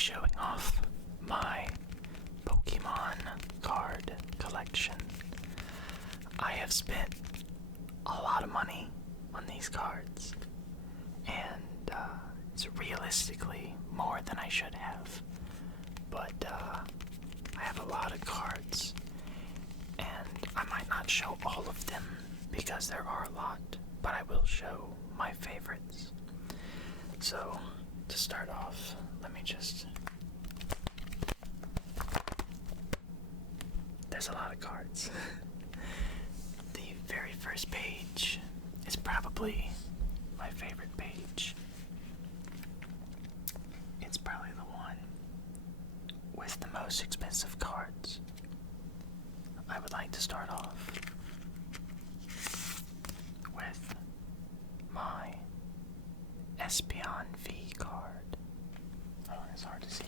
showing off my Pokemon card collection. I have spent a lot of money on these cards, and it's realistically more than I should have. But I have a lot of cards, and I might not show all of them because there are a lot, but I will show my favorites. So, to start off, let me just... There's a lot of cards. The very first page is probably my favorite page. It's probably the one with the most expensive cards. I would like to start off with my Espeon V card. Oh, it's hard to see.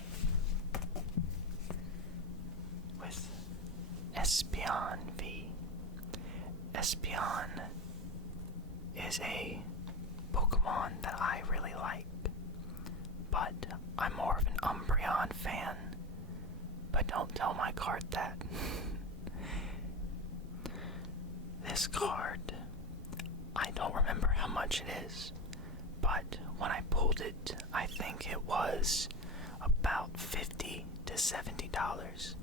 With Espeon V. Espeon is a Pokemon that I really like, but I'm more of an Umbreon fan. But don't tell my card that. This card, I don't remember how much it is, but when I pulled it, I think it was about $50 to $70.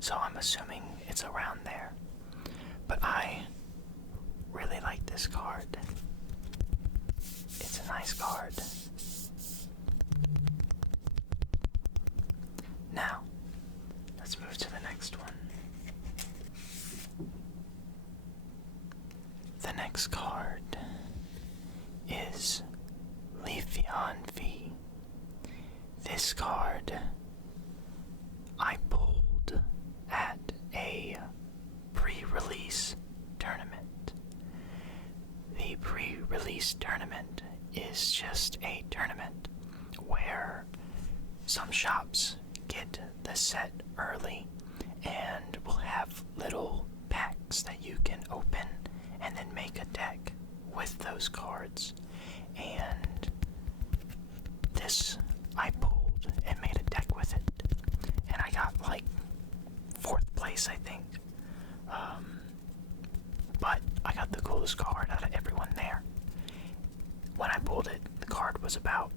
So I'm assuming it's around there. But I really like this card. It's a nice card. Now, let's move to the next one. The next card is Leafeon V. This card I pulled at a pre-release tournament. The pre-release tournament is just a tournament where some shops get the set early and will have little packs that you can open and then make a deck with those cards. And this I pulled and made a deck with it, and I got like 4th place, I think. But I got the coolest card out of everyone there. When I pulled it, the card was about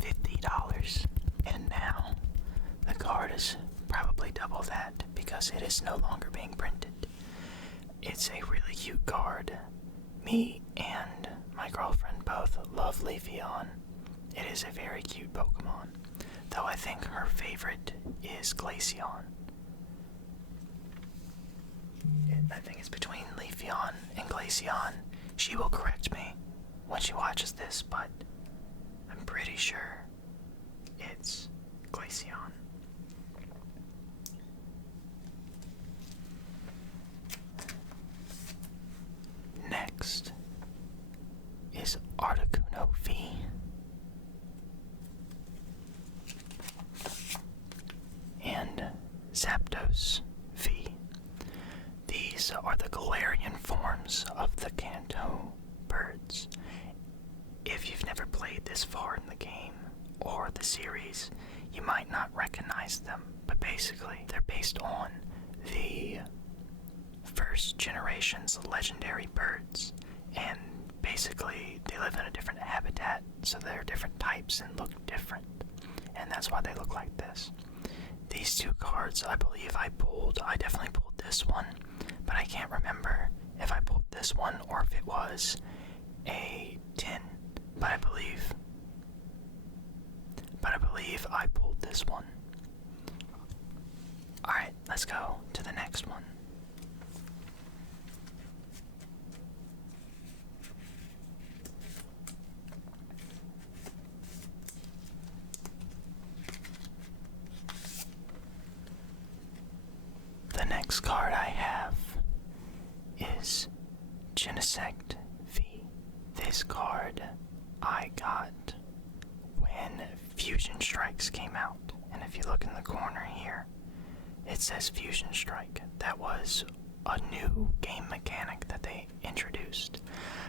$50, and now the card is probably double that because it is no longer being printed. It's a really cute card. Me and my girlfriend both love Leafeon. It is a very cute Pokemon, though I think her favorite is Glaceon. I think it's between Leafeon and Glaceon. She will correct me when she watches this, but I'm pretty sure it's Glaceon. Next is Articuno V. And Zapdos V. These are the Galarian forms of the Kanto birds. If you've never played this far in the game or the series, you might not recognize them, but basically they're based on the first generation's legendary birds, and basically they live in a different habitat, so they're different types and look different, and that's why they look like this. These two cards I believe I definitely pulled this one, but I can't remember if I pulled this one or if it was a tin, but I believe I pulled this one. Alright, let's go to the next one. The next card I have is Genesect V. This card I got when Fusion Strikes came out. And if you look in the corner here, it says Fusion Strike. That was a new game mechanic that they introduced.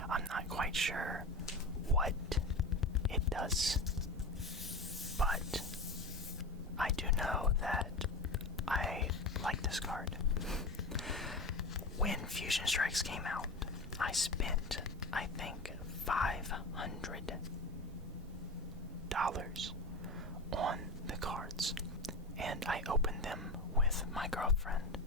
I'm not quite sure what it does, but Fusion Strikes came out, I spent, I think, $500 on the cards, and I opened them with my girlfriend.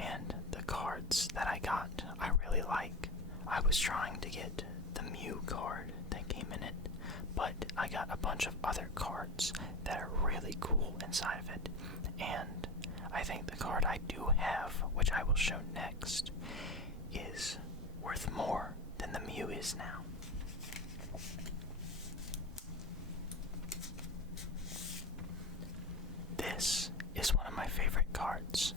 And the cards that I got, I really like. I was trying to get the Mew card that came in it, but I got a bunch of other cards that are really cool inside of it. And I think the card I do have, which I will show next, is worth more than the Mew is now. This is one of my favorite cards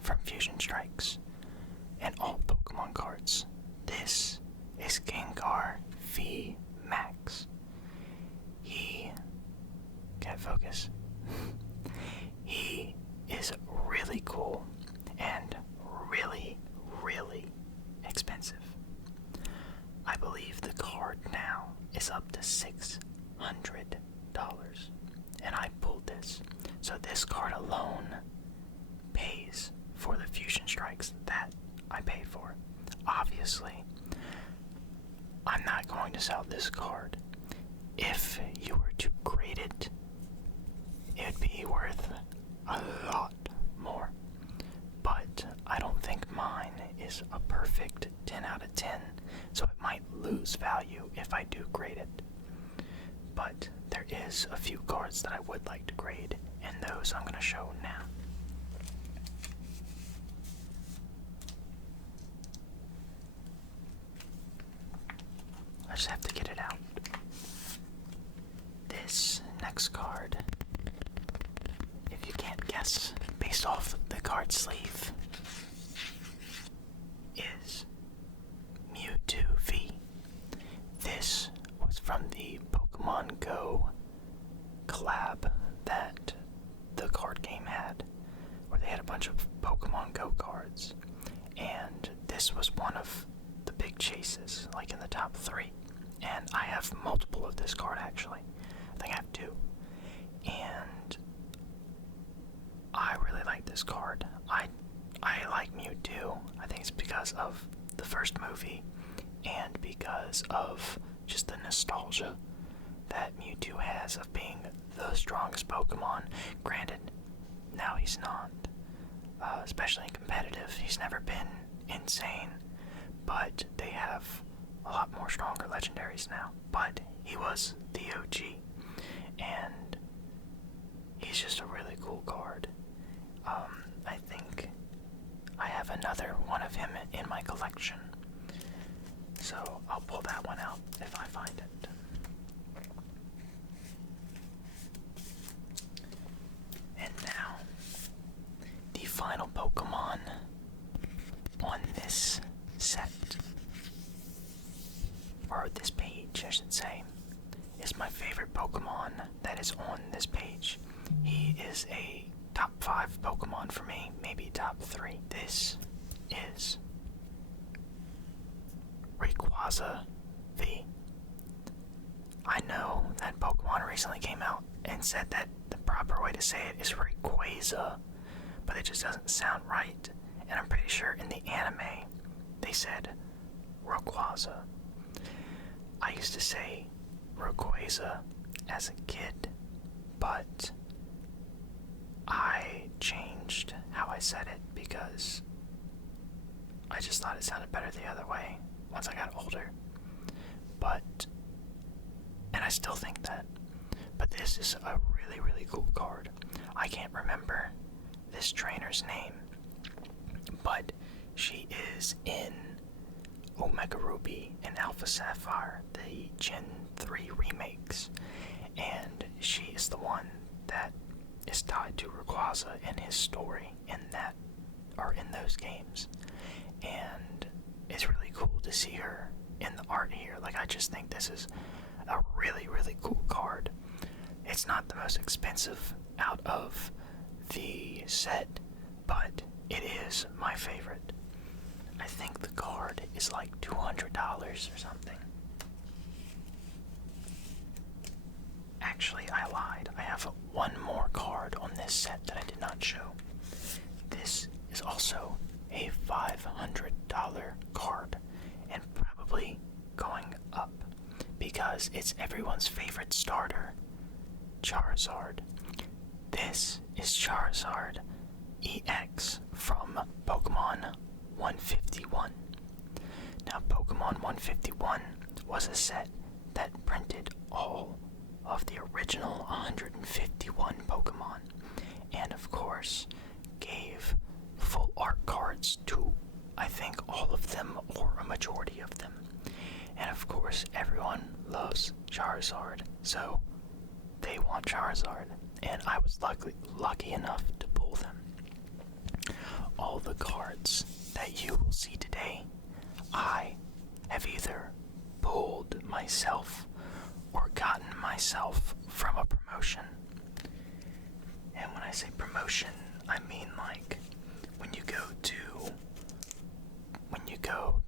from Fusion Strikes and all Pokemon cards. This is Gengar V Max. Can't focus. He is really cool and really, really expensive. I believe the card now is up to $600, and I pulled this. So this card alone pays for the Fusion Strikes that I pay for. Obviously, I'm not going to sell this card. If you were to grade it, it would be worth a lot more. But I don't think mine is a perfect 10 out of 10, so it might lose value if I do grade it. But there is a few cards that I would like to grade, and those I'm going to show now. I just have to get it out. This next card, if you can't guess based off the card sleeve, is Mewtwo V. This was from the Pokemon Go collab that the card game had, where they had a bunch of Pokemon Go cards, and this was one of the big chases, like in the top 3. And I have multiple of this card, actually. I think I have 2. And I really like this card. I like Mewtwo. I think it's because of the first movie and because of just the nostalgia that Mewtwo has of being the strongest Pokemon. Granted, now he's not, especially in competitive. He's never been insane, but they have a lot more stronger legendaries now. But he was the OG, and he's just a really cool card. I think I have another one of him in my collection, so I'll pull that one out if I find it. And now, the final Pokemon on this set, or this page I should say, is my favorite Pokemon that is on this page. He is a top 5 Pokemon for me, maybe top 3. This is Rayquaza V. I know that Pokemon recently came out and said that the proper way to say it is Rayquaza, but it just doesn't sound right, and I'm pretty sure in the anime they said Rayquaza. I used to say Rayquaza as a kid, but I changed how I said it because I just thought it sounded better the other way once I got older. And I still think that. But this is a really, really cool card. I can't remember this trainer's name, but she is in Omega Ruby and Alpha Sapphire, the Gen 3 remakes, and she is the one that is tied to Rayquaza and his story in those games. And it's really cool to see her in the art here. Like, I just think this is a really, really cool card. It's not the most expensive out of the set, but it is my favorite. I think the card is like $200 or something. Actually, I lied. I have one more card on this set that I did not show. This is also a $500 card, and probably going up, because it's everyone's favorite starter, Charizard. This is Charizard EX from Pokemon 151. Now, Pokemon 151 was a set that printed all of the original 151 Pokemon, and of course, gave full art cards to, I think, all of them or a majority of them. And of course, everyone loves Charizard, so they want Charizard, and I was lucky enough to pull them. All the cards that you will see today, I have either pulled myself or gotten myself from a promotion. And when I say promotion, I mean like when you go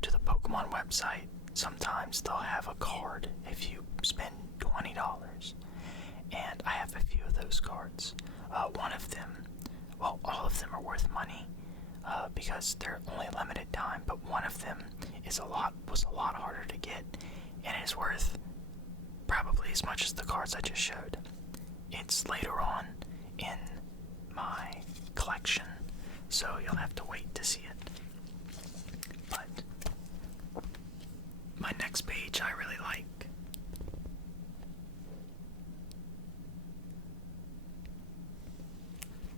to the Pokemon website, sometimes they'll have a card if you spend $20. And I have a few of those cards. One of them, well, all of them are worth money because they're only limited time, but one of them was a lot harder to get, and is worth probably as much as the cards I just showed. It's later on in my collection, so you'll have to wait to see it. But my next page I really like.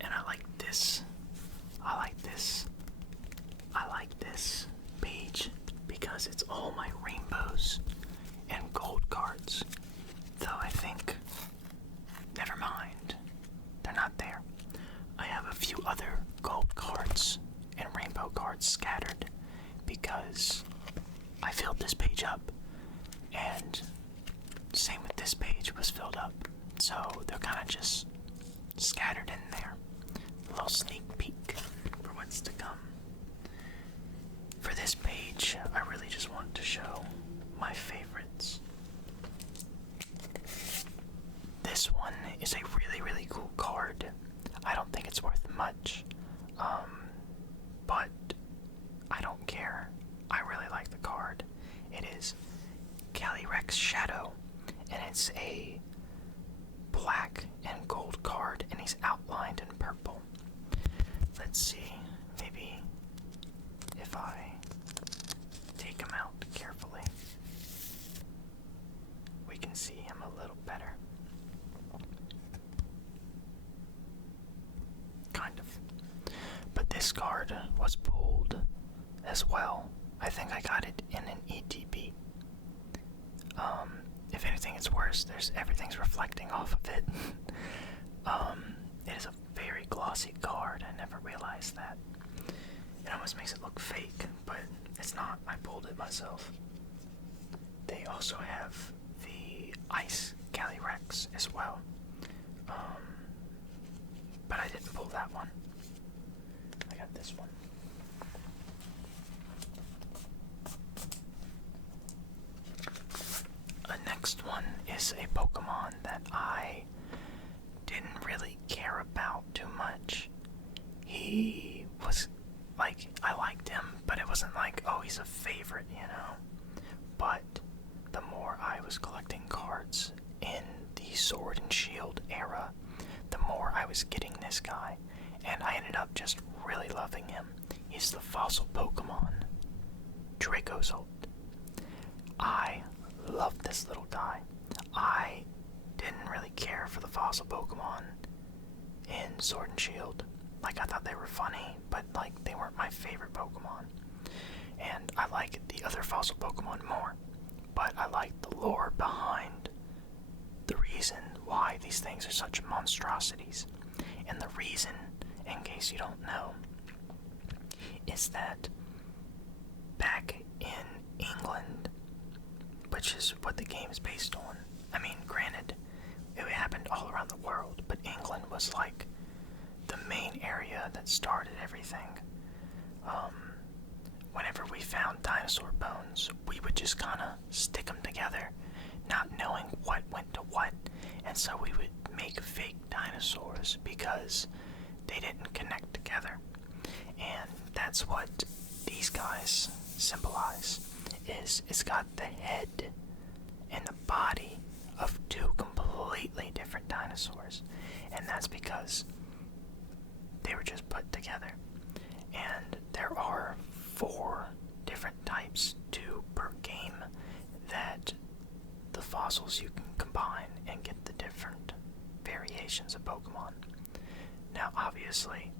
And I like this. I like this page because it's all my rainbows and gold cards. Though I think, never mind, they're not there. I have a few other gold cards and rainbow cards scattered because I filled this page up, and same with this page was filled up. So they're kind of just scattered in there. A little sneak peek for what's to come. For this page, I really just want to show my favorites. This one is a really, really cool card. I don't think it's worth much, but I don't care. I really like the card. It is Calyrex Shadow, and it's a black and gold card, and he's outlined in purple. Let's see, maybe if I take him out carefully, we can see him a little better. Kind of. But this card was pulled as well. I think I got it in an ETB. If anything, it's worse. Everything's reflecting off of it. It is a very glossy card. I never realized that. It almost makes it look fake, but it's not. I pulled it myself. They also have the Ice Calyrex as well. But I didn't pull that one. I got this one. The next one is a Pokemon that I didn't really care about too much. He was like, I liked him, but it wasn't like, oh, he's a favorite, you know. But the more I was collecting cards in the Sword and Shield era, the more I was getting this guy, and I ended up just really loving him. He's the fossil Pokemon, Dracozolt. I love this little guy. I didn't really care for the fossil Pokemon in Sword and Shield. Like, I thought they were funny, but like, they weren't my favorite Pokemon. And I like the other fossil Pokemon more, but I like the lore behind the reason why these things are such monstrosities. And the reason, in case you don't know, is that back in England, which is what the game is based on, I mean, granted, it happened all around the world, but England was like the main area that started everything. Whenever we found dinosaur bones, we would just kind of stick them together, not knowing what went to what, and so we would make fake dinosaurs because they didn't connect together. And that's what these guys symbolize. It's got the head and the body of two completely different dinosaurs, and that's because they were just put together. And there are 4 different types, 2 per game, that the fossils you can combine and get the different variations of Pokemon. Now, obviously,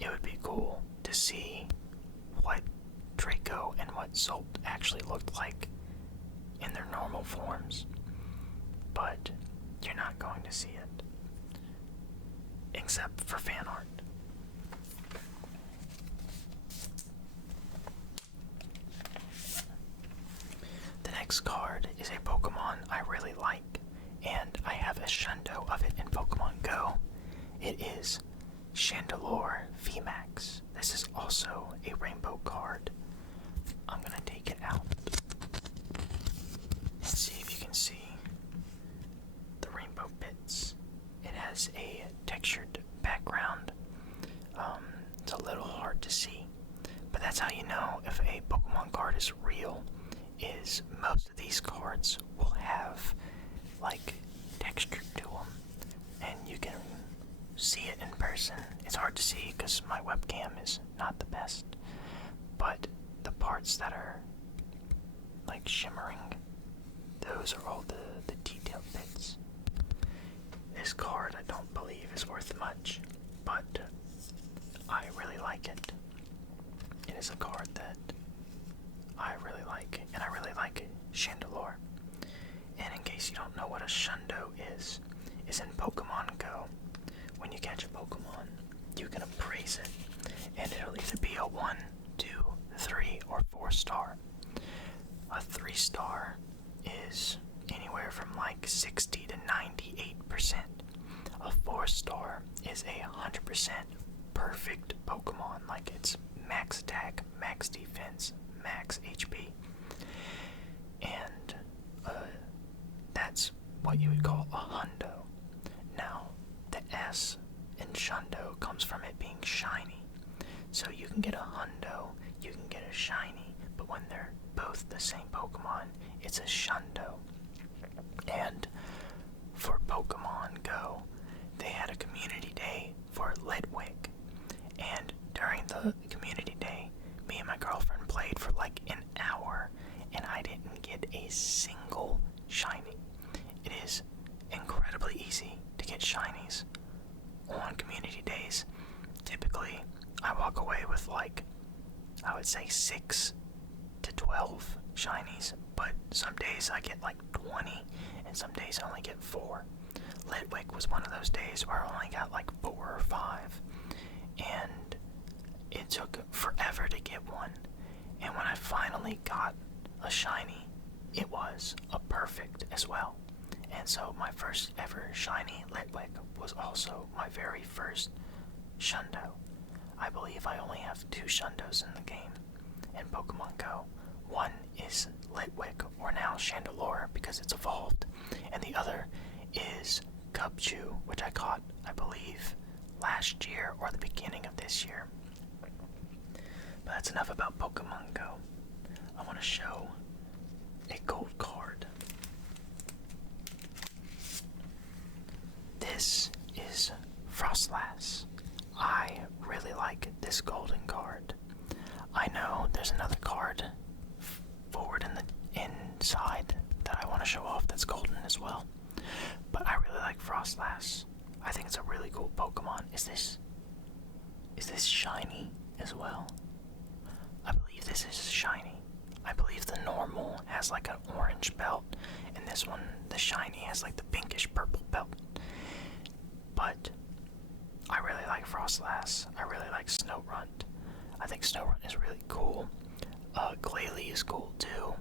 it would be cool to see what Draco and what Zolt actually looked like in their normal forms, but you're not going to see it, except for fan art. The next card is a Pokemon I really like, and I have a Shundo of it in Pokemon Go. It is Chandelure VMAX. This is also a rainbow card. I'm gonna take it out and see if you can see the rainbow bits. It has a textured background. It's a little hard to see, but that's how you know if a Pokemon card is real, is most of these cards will have like texture to them, and you can see it in person. It's hard to see because my webcam is not the best, but the parts that are like shimmering, those are all the detailed bits. This card I don't believe is worth much, but I really like it. It is a card that I really like, and I really like Chandelure. And in case you don't know what a Shundo is in Pokemon Go. When you catch a Pokemon, you can appraise it, and it'll either be a 1, 2, 3, or 4 star. A 3 star is anywhere from like 60 to 98%. A 4 star is 100% perfect Pokemon, like it's max attack, max defense, max HP. And that's what you would call a Hundo. Now, the S in Shundo comes from it being shiny. So you can get a Hundo, you can get a shiny, but when they're both the same Pokemon, it's a Shundo. And for Pokemon Go, they had a community day for Litwick. And during the community day, me and my girlfriend played for like an hour, and I didn't get a single shiny. It is incredibly easy to get shinies on community days. Typically, I walk away with like, I would say 6 to 12 shinies, but some days I get like 20, and some days I only get 4. Litwick was one of those days where I only got like 4 or 5, and it took forever to get one. And when I finally got a shiny, it was a perfect as well. And so my first ever shiny Litwick was also my very first Shundo. I believe I only have 2 Shundos in the game in Pokemon Go. One is Litwick, or now Chandelure because it's evolved, and the other is Cubchoo, which I caught, I believe, last year or the beginning of this year. But that's enough about Pokemon Go. I want to show a gold card. This is Frostlass. I really like this golden card. I know there's another card forward in the inside that I want to show off that's golden as well, but I really like Frostlass. I think it's a really cool Pokemon. Is this shiny as well? I believe this is shiny. I believe the normal has like an orange belt, and this one, the shiny, has like the pinkish purple belt. But I really like Frostlass. I really like Snorunt. I think Snorunt is really cool. Glalie is cool too.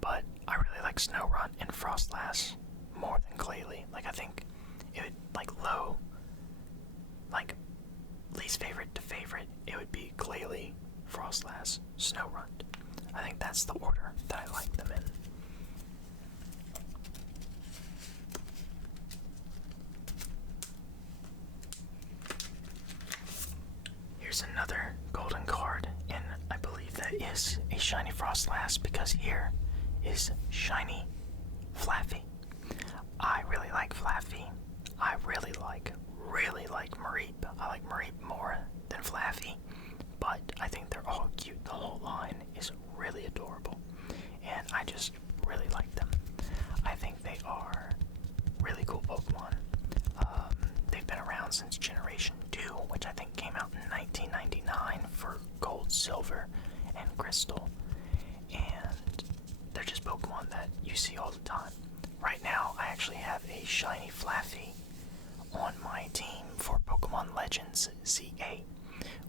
But I really like Snorunt and Frostlass more than Glalie. Like, I think it would, like, low, like, least favorite to favorite, it would be Glalie, Frostlass, Snorunt. I think that's the order that I like them in. Here's another golden card, and I believe that is a shiny Frostlass because here is shiny Flaffy. I really like Flaffy. I really like Mareep. I like Mareep more than Flaffy, but I think they're all cute. The whole line is really adorable, and I just really like them. I think they are really cool Pokemon. They've been around since Generation 2, which I think came out in 1999 for Gold, Silver, and Crystal. And they're just Pokemon that you see all the time. Right now, I actually have a shiny Flaffy on my team for Pokemon Legends ZA,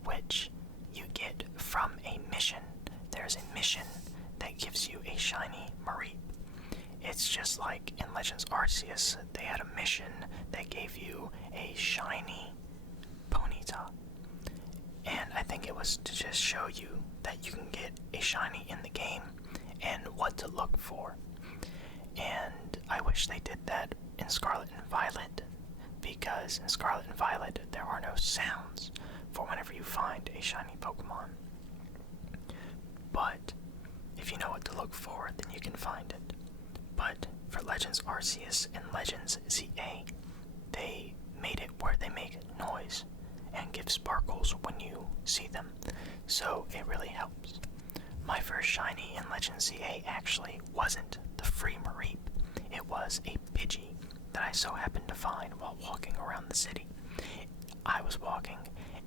which you get from a mission. There's a mission that gives you a shiny Mareep. It's just like in Legends Arceus, they had a mission that gave you a shiny Ponyta. And I think it was to just show you that you can get a shiny in the game and what to look for. And I wish they did that in Scarlet and Violet, because in Scarlet and Violet there are no sounds for whenever you find a shiny Pokemon. But if you know what to look for, then you can find it. But for Legends Arceus and Legends ZA, they made it where they make noise and give sparkles when you see them, so it really helps. My first shiny in Legends ZA actually wasn't the free Mareep. It was a Pidgey that I so happened to find while walking around the city. I was walking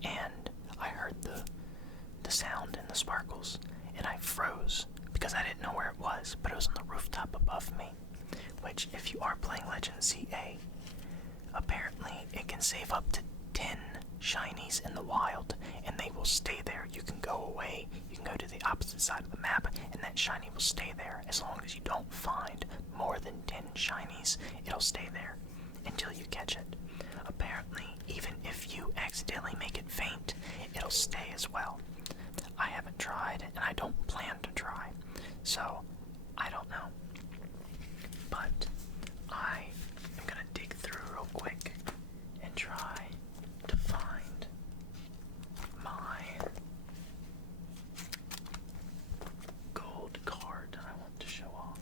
and I heard the sound and the sparkles, and I froze because I didn't know where it was, but it was on the rooftop above me, which if you are playing Legends ZA, apparently it can save up to 10 shinies in the wild, and they will stay there. You can go away, you can go to the opposite side of the map, and that shiny will stay there. As long as you don't find more than 10 shinies, it'll stay there until you catch it. Apparently, even if you accidentally make it faint, it'll stay as well. I haven't tried, and I don't plan to try, so I don't know. But I am gonna dig through real quick and try to find my gold card I want to show off.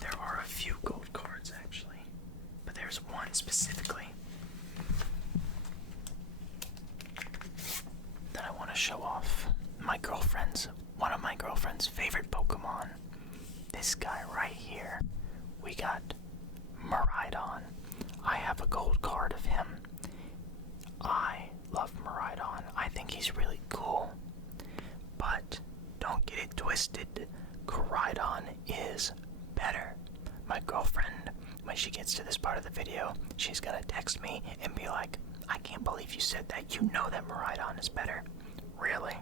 There are a few gold cards actually, but there's one specifically that I want to show off. One of my girlfriend's favorite Pokemon. This guy right here. We got Miraidon. I have a gold card of him. I love Miraidon. I think he's really cool. But don't get it twisted. Koraidon is better. My girlfriend, when she gets to this part of the video, she's gonna text me and be like, I can't believe you said that. You know that Miraidon is better. Really?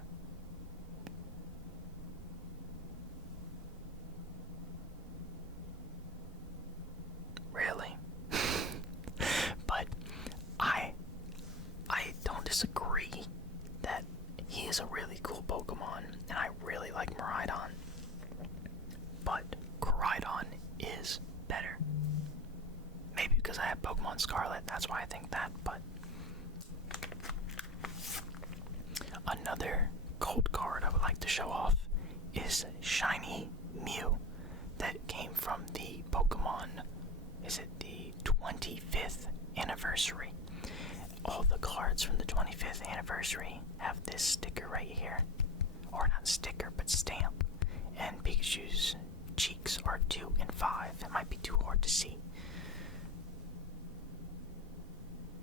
Really? But I don't disagree that he is a really cool Pokemon, and I really like Miraidon. But Koraidon is better. Maybe because I have Pokemon Scarlet, that's why I think that, but another gold card I would like to show off is Shiny Mew that came from the Pokemon, is it the 25th anniversary? All the cards from the 25th anniversary have this sticker right here. Or not sticker, but stamp. And Pikachu's cheeks are 2 and 5. It might be too hard to see.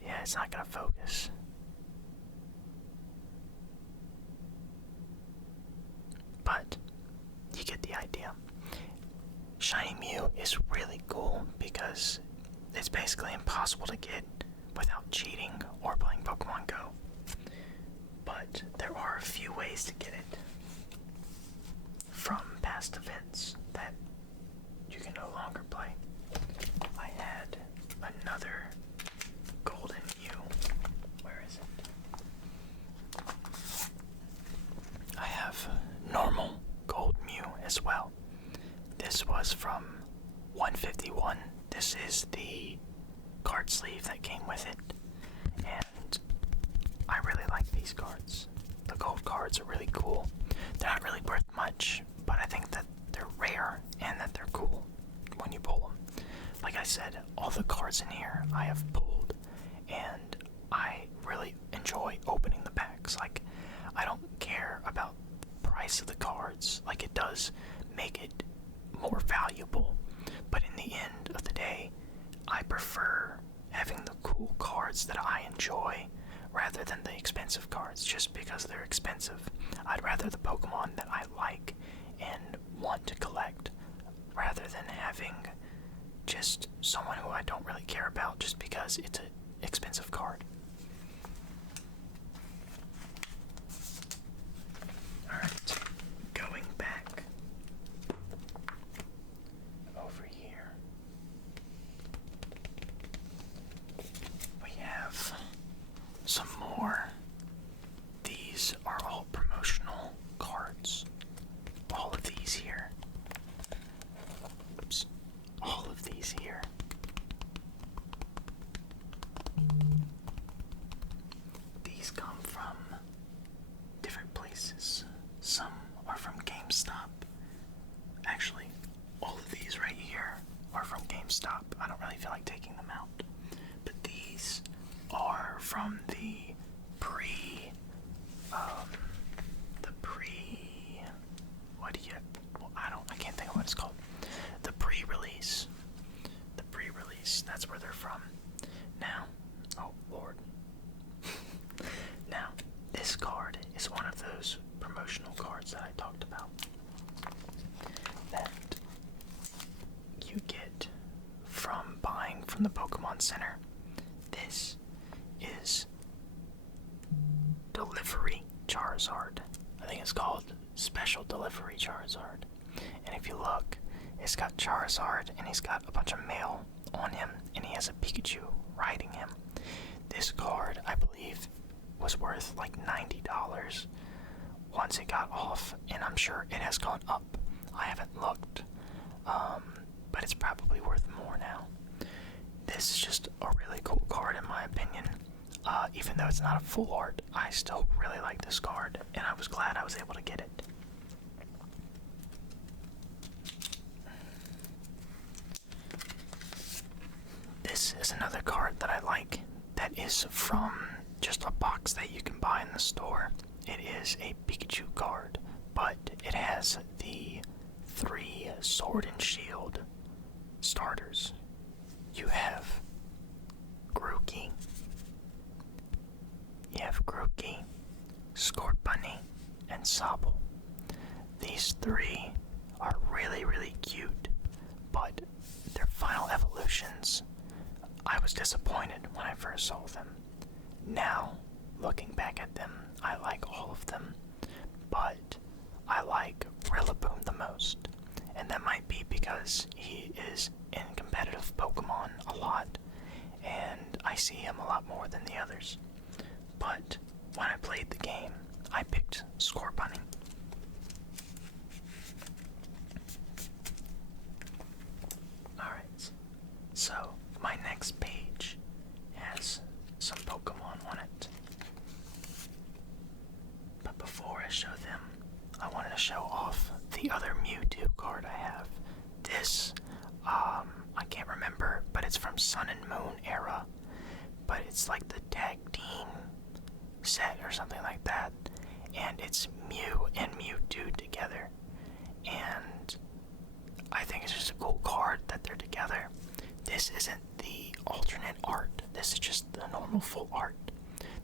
Yeah, it's not gonna focus. But you get the idea. Shiny Mew is really cool because it's basically impossible to get without cheating or playing Pokemon Go. But there are a few ways to get it from past events that you can no longer play. I had another golden Mew. Where is it? I have normal gold Mew as well. This was from 151. This is the card sleeve that came with it. these cards. The gold cards are really cool. They're not really worth much, but I think that they're rare and that they're cool when you pull them. Like I said, all the cards in here I have pulled, and I really enjoy opening the packs. Like, I don't care about the price of the cards. Like, it does make it more valuable, but in the end of the day, I prefer having the cool cards that I enjoy rather than the expensive cards, just because they're expensive. I'd rather the Pokemon that I like and want to collect rather than having just someone who I don't really care about just because it's an expensive card. Alright, going back over here, we have some more. These are all promotional cards. All of these here. Oops. All of these here. These come from different places. Some are from GameStop. Actually, all of these right here are from GameStop. I don't really feel like taking them out. But these are from the I can't think of what it's called. The pre-release. The pre-release, that's where they're from. Now, oh lord. Now, this card is one of those promotional cards that I talked about that you get from buying from the Pokemon Center. This is Delivery Charizard. I think it's called Special Delivery Charizard. And if you look, it's got Charizard and he's got a bunch of mail on him, and he has a Pikachu riding him. This card, I believe, was worth like $90 once it got off, and I'm sure it has gone up. I haven't looked, but it's probably worth more now. This is just a really cool card in my opinion. Even though it's not a full art, I still really like this card, and I was glad I was able to get it. This is another card that I like that is from just a box that you can buy in the store. It is a Pikachu card, but it has the 3 Sword and Shield starters. You have Grookey, Scorbunny, and Sobble. These 3 are really, really cute, but their final evolutions, I was disappointed when I first saw them. Now, looking back at them, I like all of them, but I like Rillaboom the most, and that might be because he is in competitive Pokemon a lot, and I see him a lot more than the others. But when I played the game, I picked Scorbunny. Alright, so my next page has some Pokemon on it. But before I show them, I wanted to show off the other Mewtwo card I have. This, I can't remember, but it's from Sun and Moon era. But it's like the tag team set or something like that. And it's Mew and Mewtwo together. And I think it's just a cool card that they're together. This isn't the alternate art. This is just the normal full art.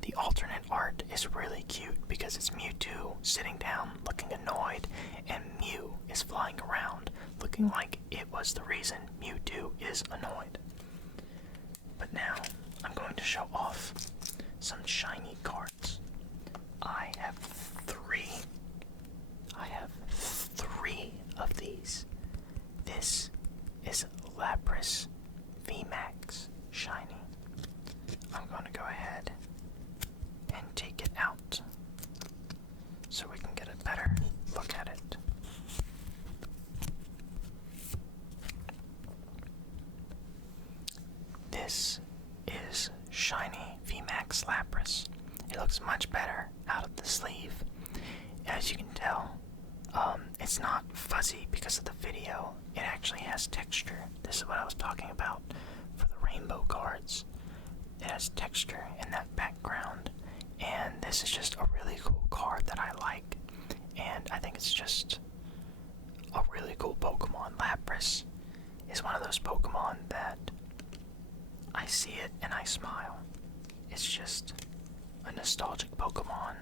The alternate art is really cute because it's Mewtwo sitting down looking annoyed, and Mew is flying around looking like it was the reason Mewtwo is annoyed. But now I'm going to show off some shiny cards. I have 3. I have 3 of these. This is Lapras VMAX shiny. I'm going to go ahead and take it out so we can get a better look at it. This is shiny VMAX Lapras. It looks much better out of the sleeve. As you can tell, it's not fuzzy because of the video. It actually has texture. This is what I was talking about for the rainbow cards. It has texture in that background, and this is just a really cool card that I like, and I think it's just a really cool Pokemon. Lapras is one of those Pokemon that I see it and I smile. It's just a nostalgic Pokemon,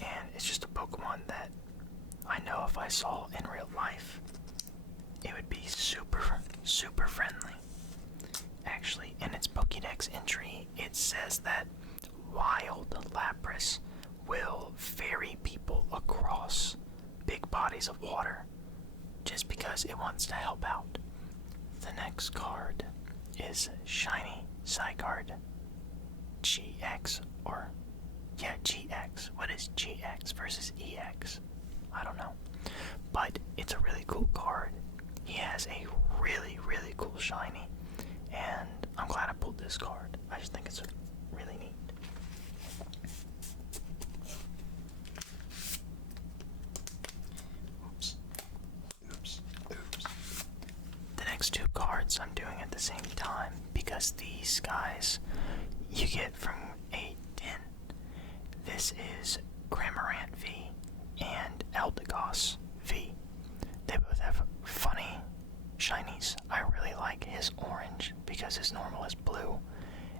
and it's just a Pokemon that I know if I saw in real life, it would be super, super friendly. Actually, in its Pokédex entry, it says that wild Lapras will ferry people across big bodies of water just because it wants to help out. The next card is Shiny Zygarde GX, or GX. What is GX versus EX? I don't know. But it's a really cool card. He has a really, really cool shiny, and I'm glad I pulled this card. I just think it's really neat. Oops. The next two cards I'm doing at the same time because these guys you get from a tin. This is Cramorant V and Eldegoss V. They both have funny shinies. I really like his orange because his normal is blue,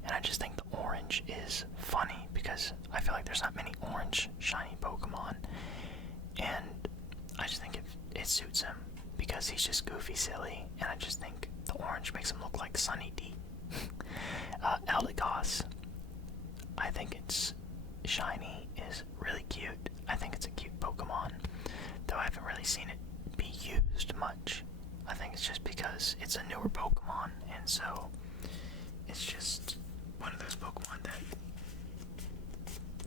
and I just think the orange is funny because I feel like there's not many orange shiny Pokemon, and I just think it suits him because he's just goofy silly, and I just think the orange makes him look like Sunny D. Eldegoss, I think its shiny is really cute. I think it's a cute Pokemon, though I haven't really seen it be used much. I think it's just because it's a newer Pokemon, and so it's just one of those Pokemon that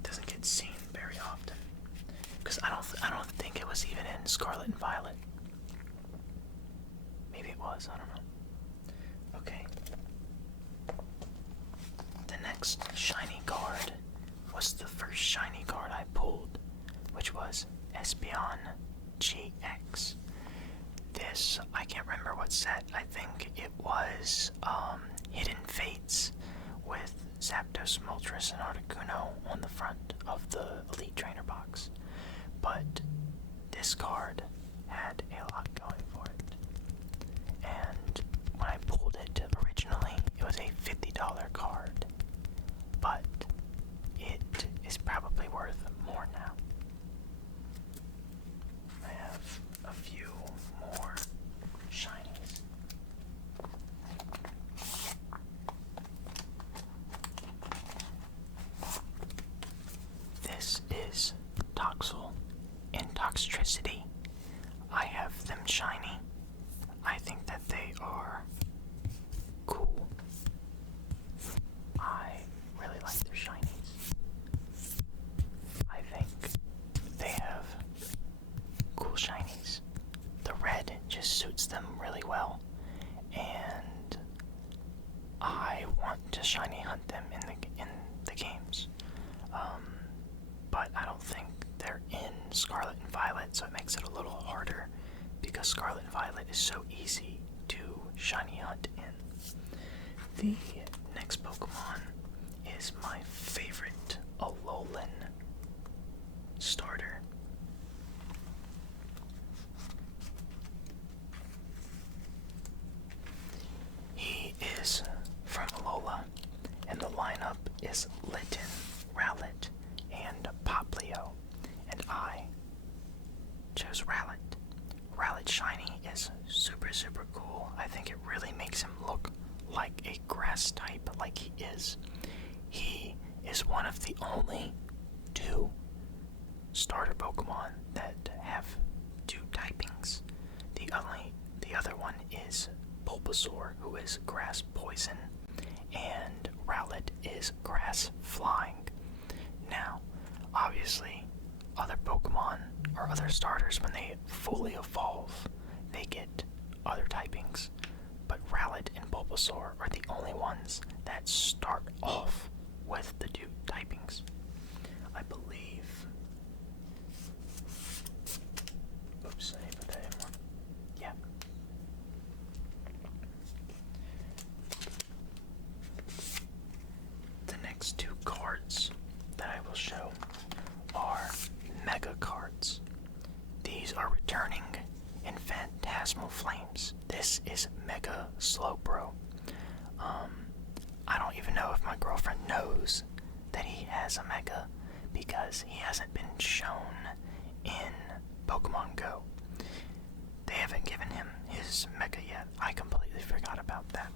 doesn't get seen very often. Because I don't think it was even in Scarlet and Violet. Maybe it was, I don't know. Okay. The next shiny card was the first shiny card I pulled, which was Espeon GX. This, I can't remember what set. I think it was Hidden Fates with Zapdos, Moltres, and Articuno on the front of the Elite Trainer box. But this card had a lot going for it. And when I pulled it originally, it was a $50 card. But it is probably worth more now. I have a few more shinies. This is Toxel and Toxtricity. I have them shiny. I think that they are cool. I really like their shinies. I think they have cool shinies. The red just suits them really well, and I want to shiny hunt them in the games. But I don't think they're in Scarlet and Violet, so it makes it a little harder because Scarlet and Violet is so easy to shiny hunt in. The next Pokemon is my favorite Alolan starter. He is from Alola, and the lineup is Litten, Rowlet, and Poplio, and I chose Rowlet. Rowlet shiny is super, super cool. I think it really makes him look like a grass type like he is. He is one of the only two starter Pokemon that have two typings. The other one is Bulbasaur, who is grass poison, and Rowlet is grass flying. Now, obviously, other Pokemon or other starters, when they fully evolve, they get other typings. But Rowlet and Bulbasaur are the only ones that start off with the two typings. I believe. Oops, I put that in one. Yeah. The next two cards that I will show are Mega cards. These are returning in Phantasmal Flames. This is Mega Slowbro. I don't even know if my girlfriend knows that he has a Mega because he hasn't been shown in Pokemon Go. They haven't given him his Mega yet. I completely forgot about that.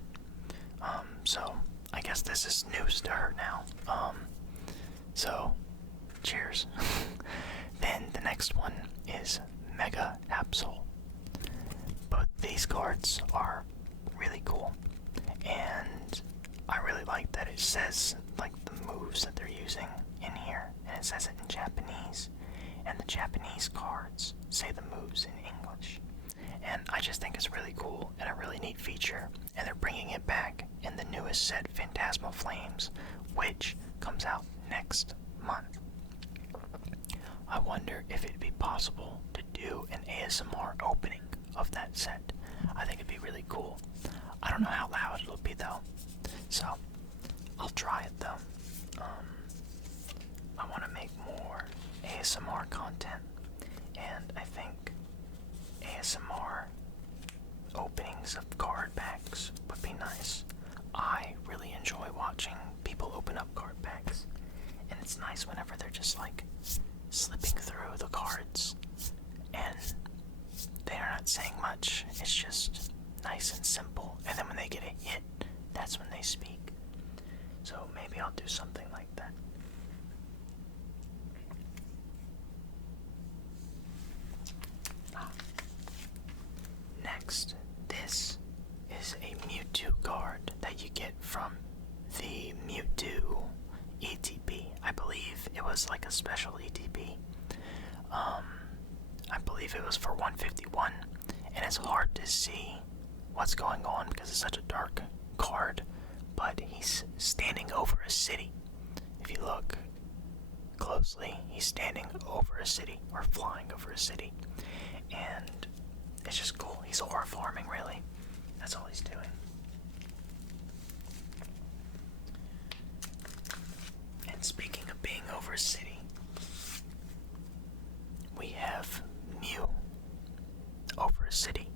So I guess this is news to her now. So cheers. Then the next one is Mega Absol. Both these cards are really cool, and I really like that it says like the moves that they're using in here, and it says it in Japanese, and the Japanese cards say the moves in English. And I just think it's really cool and a really neat feature, and they're bringing it back in the newest set, Phantasmal Flames, which comes out next month. I wonder if it'd be possible to do an ASMR opening of that set. I think it'd be really cool. I don't know how loud it'll be though, so I'll try it though. I want to make more ASMR content, and I think ASMR openings of card packs would be nice. I really enjoy watching people open up card packs, and it's nice whenever they're just like slipping through the cards and they're not saying much. It's just nice and simple, and then when they get a hit, that's when they speak. So maybe I'll do something like that. Next, this is a Mewtwo card that you get from the Mewtwo ETB. I believe it was like a special ETB. I believe it was for 151, and it's hard to see what's going on because it's such a dark card, but he's standing over a city. If you look closely, he's standing over a city, or flying over a city, and it's just cool. He's aura farming, really. That's all he's doing. And speaking of being over a city, we have Mew over a city,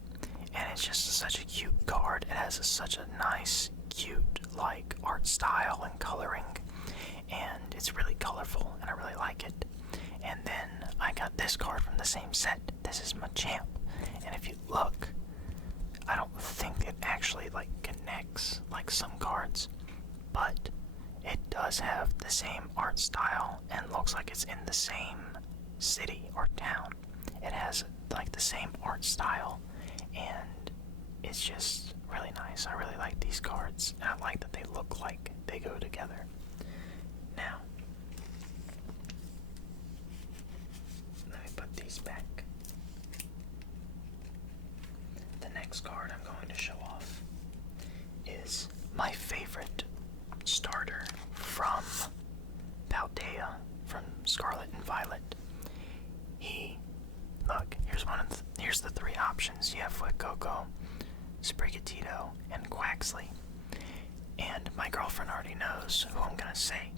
and it's just such a cute card. It has such a nice, cute, like, art style and coloring, and it's really colorful, and I really like it. And then I got this card from the same set. This is Machamp, and if you look, I don't think it actually like connects like some cards, but it does have the same art style and looks like it's in the same city or town. It has like the same art style, and it's just really nice. I really like these cards, and I like that they look like they go together. Now, let me put these back. The next card I'm going to show off is my favorite starter from Paldea, from Scarlet and Violet. Here's the three options. You have Fuecoco, Sprigatito, and Quaxley. And my girlfriend already knows who I'm gonna say,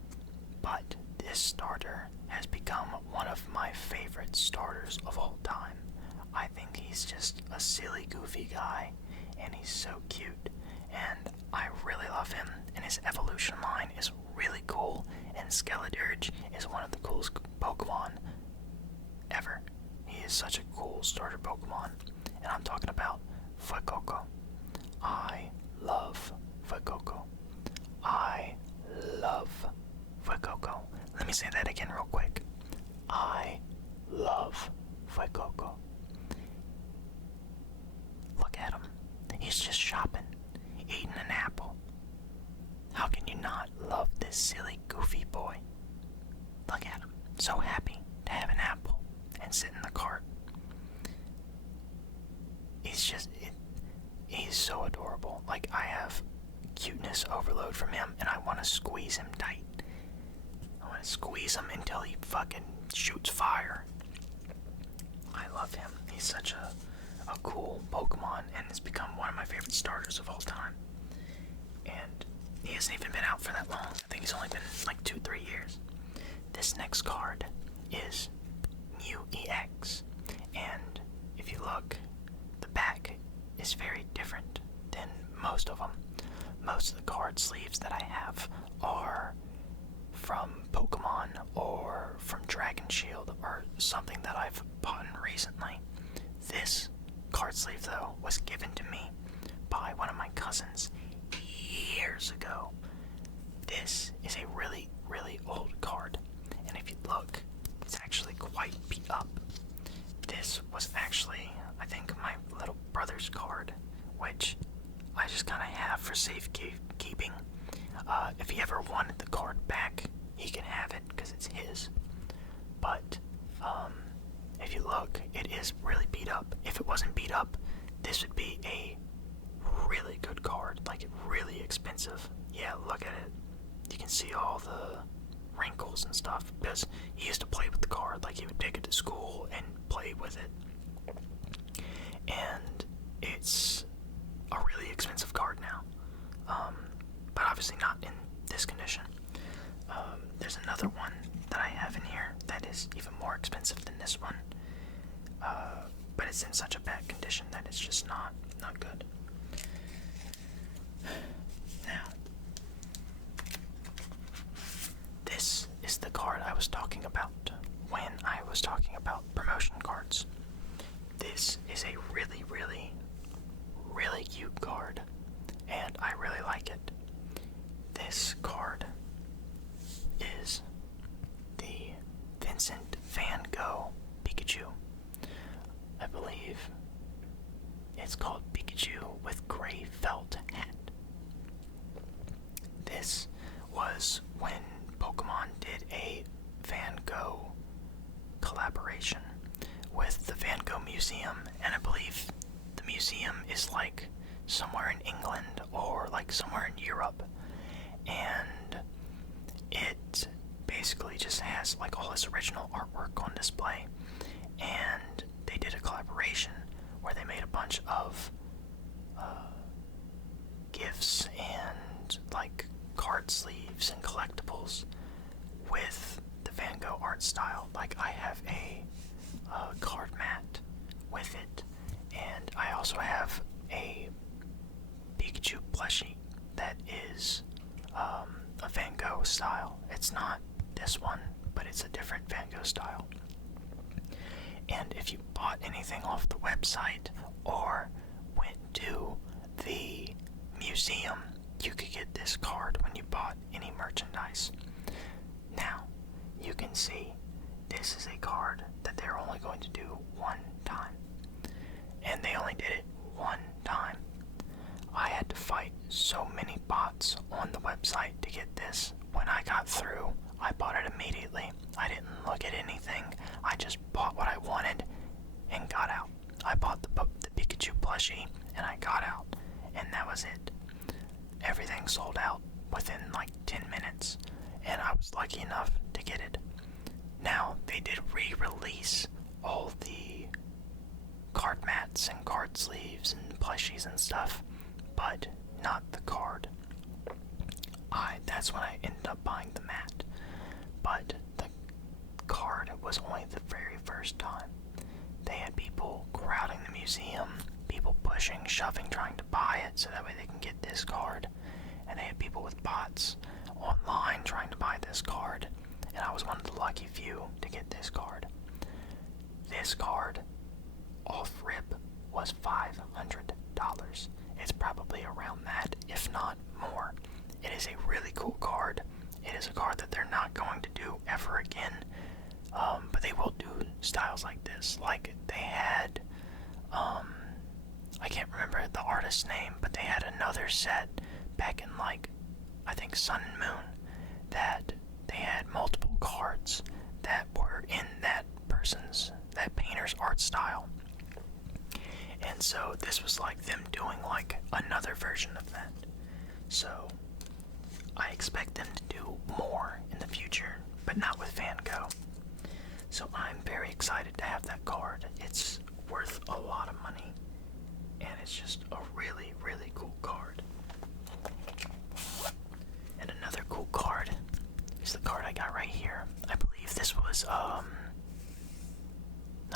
but this starter has become one of my favorite starters of all time. I think he's just a silly, goofy guy, and he's so cute, and I really love him, and his evolution line is really cool, and Skeledirge is one of the coolest Pokemon ever. He is such a cool starter Pokemon, and I'm talking about Fuecoco. I love Fuecoco. I love Fuecoco. Let me say that again real quick. I love Fuecoco. Look at him. He's just shopping, eating an apple. How can you not love this silly, goofy boy? Look at him. So happy to have an apple and sit in the cart. He's so adorable. Like, I have cuteness overload from him, and I want to squeeze him tight. I want want to squeeze him until he fucking shoots fire. I love him. He's such a cool Pokemon and has become one of my favorite starters of all time. And he hasn't even been out for that long. I think he's only been like 2-3 years. This next card is Mew EX. And if you look, the back is very different than most of them. Most of the card sleeves that I have are from Pokemon or from Dragon Shield or something that I've bought recently. This card sleeve, though, was given to me by one of my cousins years ago. This is a really, really old card, and if you look, it's actually quite beat up. This was actually, I think, my little brother's card, which I just kind of have for safekeeping. If he ever wanted the card back, he can have it because it's his. But if you look, it is really beat up. If it wasn't beat up, this would be a really good card, like really expensive. Yeah, look at it. You can see all the wrinkles and stuff because he used to play with the card. Like, he would take it to school and play with it. And it's a really expensive card now, but obviously not in this condition. There's another one that I have in here that is even more expensive than this one, but it's in such a bad condition that it's just not good. Now, this is the card I was talking about when I was talking about promotion cards. This is a really, really, really cute card, and I really like it. This card is the Vincent Van Gogh Pikachu. I believe it's called Pikachu with gray felt hat. This was when Pokemon did a Van Gogh collaboration with the Van Gogh Museum, and I believe the museum is like somewhere in England or like somewhere in Europe, and it basically just has like all his original artwork on display. And they did a collaboration where they made a bunch of gifts and like card sleeves and collectibles with the Van Gogh art style. Like, I have a card mat with it, and I also have a Pikachu plushie that is a Van Gogh style. It's not this one, but it's a different Van Gogh style. And if you bought anything off the website or went to the museum, you could get this card when you bought any merchandise. Now, you can see this is a card that they're only going to do one time. And they only did it one time. I had to fight so many bots on the website to get this. When I got through, I bought it immediately. I didn't look at anything. I just bought what I wanted and got out. I bought the Pikachu plushie and I got out, and that was it. Everything sold out within like 10 minutes, and I was lucky enough to get it. Now, they did re-release all the card mats and card sleeves and plushies and stuff, but not the card. That's when I ended up buying the mat. But the card was only the very first time. They had people crowding the museum, people pushing, shoving, trying to buy it so that way they can get this card. And they had people with bots online trying to buy this card. And I was one of the lucky few to get this card. This card, off rip, was $500. It's probably around that, if not more. It is a really cool card. It is a card that they're not going to do ever again. But they will do styles like this. Like, they had, I can't remember the artist's name, but they had another set back in, like, I think Sun and Moon, that they had multiple cards that were in that painter's art style. And so this was like them doing like another version of that. So I expect them to do more in the future, but not with Van Gogh. So I'm very excited to have that card. It's worth a lot of money, and it's just a really, really cool card. And another cool card is the card I got right here. I believe this was, not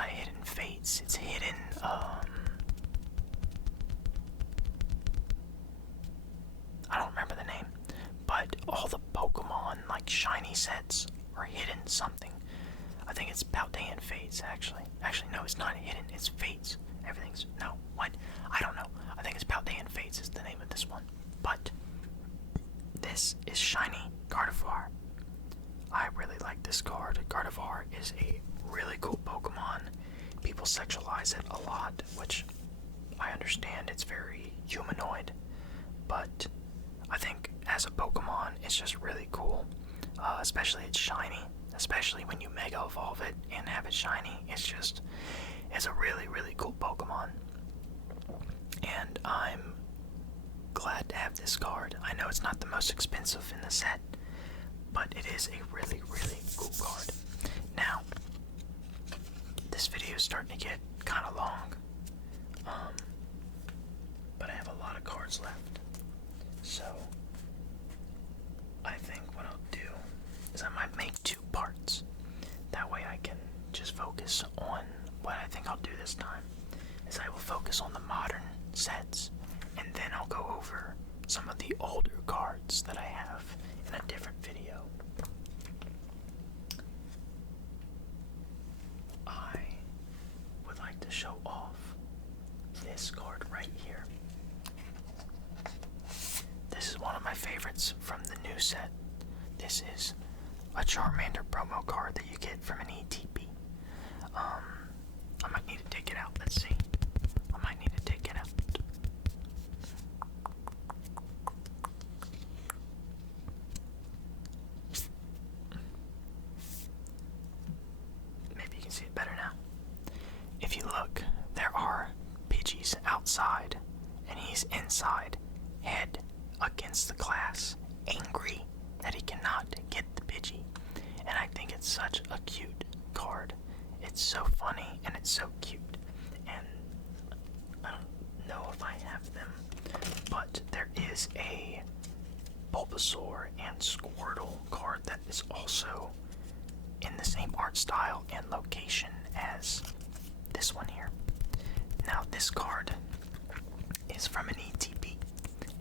Hidden Fates, it's Hidden, I don't remember the name, but all the Pokemon, like, shiny sets are hidden something. I think it's Paldean Fates, actually. Actually, no, it's not hidden, it's Fates. Everything's, no, what? I don't know. I think it's Paldean Fates is the name of this one. But this is shiny Gardevoir. I really like this card. Gardevoir is a really cool Pokemon. People sexualize it a lot, which I understand. It's very humanoid, but I think as a Pokemon, it's just really cool. Especially it's shiny. Especially when you Mega Evolve it and have it shiny. It's a really, really cool Pokemon. And I'm glad to have this card. I know it's not the most expensive in the set, but it is a really, really cool card. Now, this video is starting to get kind of long, but I have a lot of cards left. So, I think what I'll do is I might make 2 parts. That way I can just focus on what I think I'll do this time. Is I will focus on the modern sets, and then I'll go over some of the older cards that I have in a different video. I would like to show off this card right here. This is one of my favorites from the new set. This is a Charmander promo card that you get from an ETB. I might need to take it out. Let's see. I might need to take it out. Maybe you can see it better now. If you look, there are Pidgeys outside, and he's inside, head against the glass, angry that he cannot get the Pidgey. And I think it's such a cute card. It's so funny and it's so cute. And I don't know if I have them, but there is a Bulbasaur and Squirtle card that is also in the same art style and location as this one here. Now this card is from an ETB,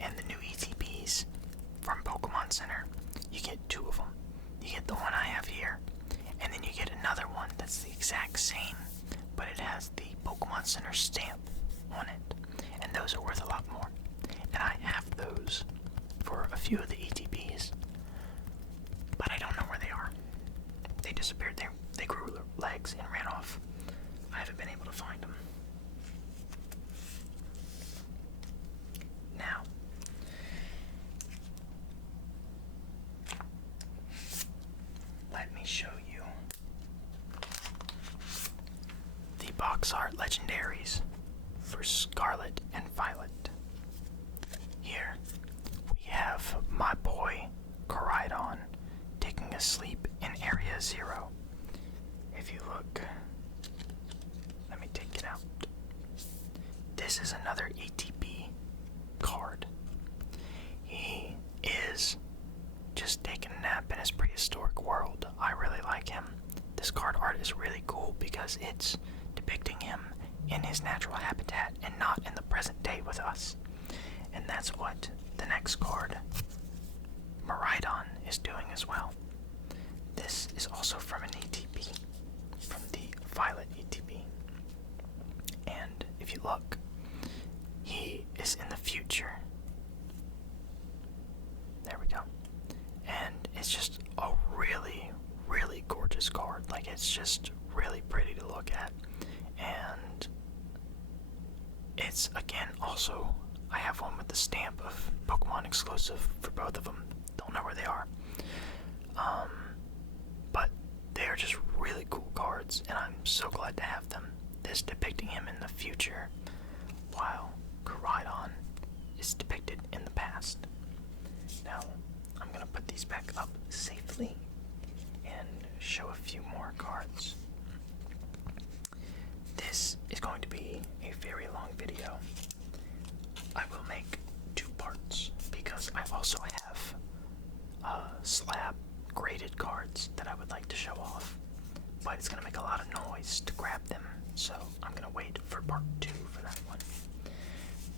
and the new ETBs from Pokemon Center, you get 2 of them. You get the one I have here, and then you get another one that's the exact same, but it has the Pokemon Center stamp on it, and those are worth a lot more. And I have those for a few of the ETBs, but I don't know where they are. They disappeared. They grew legs and ran off. I haven't been able to find them. Now, let me show you the box art legendaries for Scarlet and Violet. Here we have my boy Koraidon taking a sleep in Area 0. If you look, let me take it out. This is another ATB card. He is just taking a nap in his prehistoric world. I really like him. This card art is really cool because it's depicting him in his natural habitat and not in the present day with us. And that's what the next card, Miraidon, is doing as well. This is also from an ETB, from the Violet ETB. And if you look, he is in the future. There we go. And it's just a really, really gorgeous card. Like, it's just really pretty to look at. And it's, again, also, I have one with the stamp of Pokemon exclusive for both of them. Don't know where they are. But they are just really cool cards, and I'm so glad to have them. This depicting him in the future, while Koraidon is depicted in the past. Now, I'm going to put these back up safely, and show a few more cards. This is going to be a very long video. I will make 2 parts because I also have slab graded cards that I would like to show off, but it's gonna make a lot of noise to grab them, so I'm gonna wait for part 2 for that one.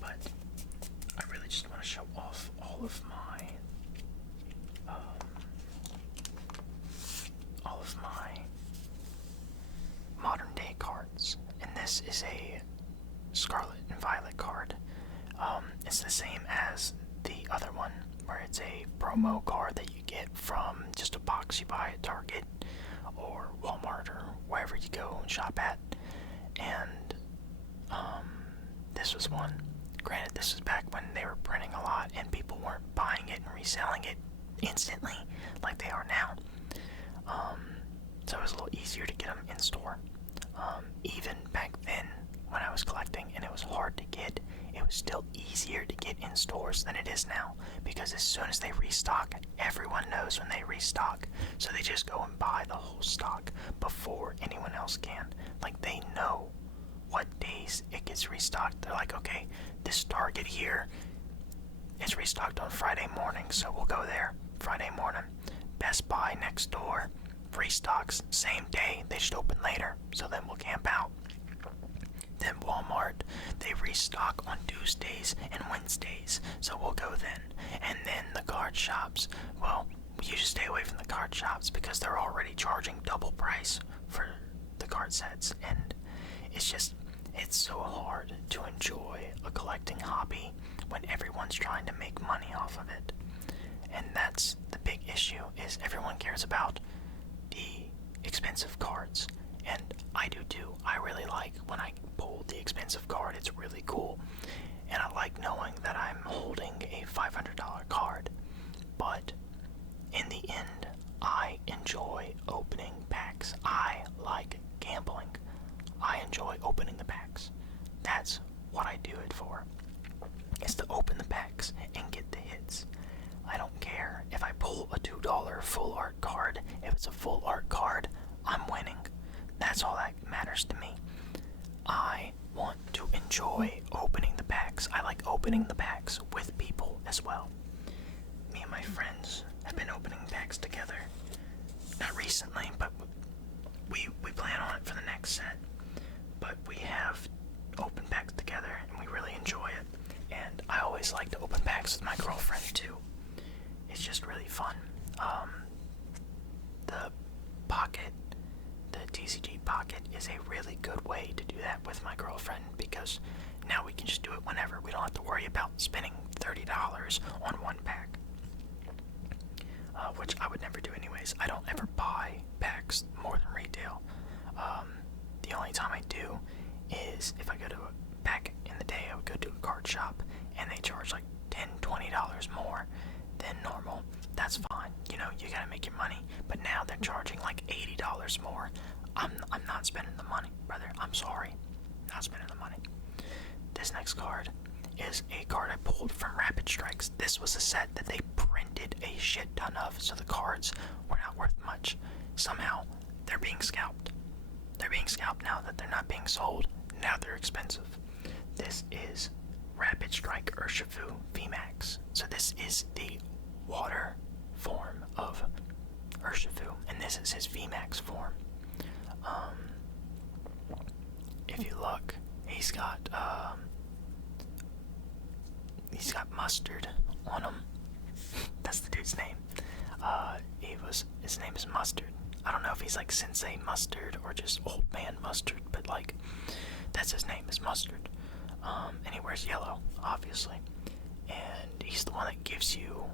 But I really just want to show off all of my modern day cards, and this is a Scarlet and Violet card. It's the same as the other one, where it's a promo card that you get from just a box you buy at Target or Walmart or wherever you go and shop at. And this was one. Granted, this was back when they were printing a lot and people weren't buying it and reselling it instantly like they are now. So it was a little easier to get them in store. Even back then, when I was collecting and it was hard to get, it was still easier to get in stores than it is now, because as soon as they restock, everyone knows when they restock, so they just go and buy the whole stock before anyone else can. Like, they know what days it gets restocked. They're like, okay, this Target here is restocked on Friday morning, so we'll go there Friday morning. Best Buy next door restocks same day, they just open later, so then we'll camp out. Then Walmart, they restock on Tuesdays and Wednesdays, so we'll go then. And then the card shops, well, you just stay away from the card shops because they're already charging double price for the card sets, and it's so hard to enjoy a collecting hobby when everyone's trying to make money off of it. And that's the big issue, is everyone cares about the expensive cards, and I do too. I really like when I pull the expensive card. It's really cool, and I like knowing that I'm holding a $500 card. But in the end, I enjoy opening packs. I like gambling. I enjoy opening the packs. That's what I do it for, is to open the packs and get the hits. I don't care if I pull a $2 full art card. If it's a full art card, I'm winning. That's all that matters to me. I want to enjoy opening the packs. I like opening the packs with people as well. Me and my friends have been opening packs together. Not recently, but we plan on it for the next set. But we have open packs together, and we really enjoy it. And I always like to open packs with my girlfriend too. It's just really fun. The TCG Pocket is a really good way to do that with my girlfriend, because now we can just do it whenever. We don't have to worry about spending $30 on one pack, which I would never do anyways. I don't ever buy packs more than retail. The only time I do is if I go to back in the day, I would go to a card shop and they charge like $10, $20 more than normal. That's fine, you know, you gotta make your money. But now they're charging like $80 more. I'm not spending the money, brother. I'm sorry, not spending the money. This next card is a card I pulled from Rapid Strikes. This was a set that they printed a shit ton of, so the cards were not worth much. Somehow they're being scalped. They're being scalped now that they're not being sold. Now they're expensive. This is Rapid Strike Urshifu VMAX. So this is the water form of Urshifu, and this is his VMAX form. If you look, he's got mustard on him. That's the dude's name. His name is Mustard. I don't know if he's like Sensei Mustard or just Old Man Mustard, but like that's his name, is Mustard. And he wears yellow, obviously. And he's the one that gives you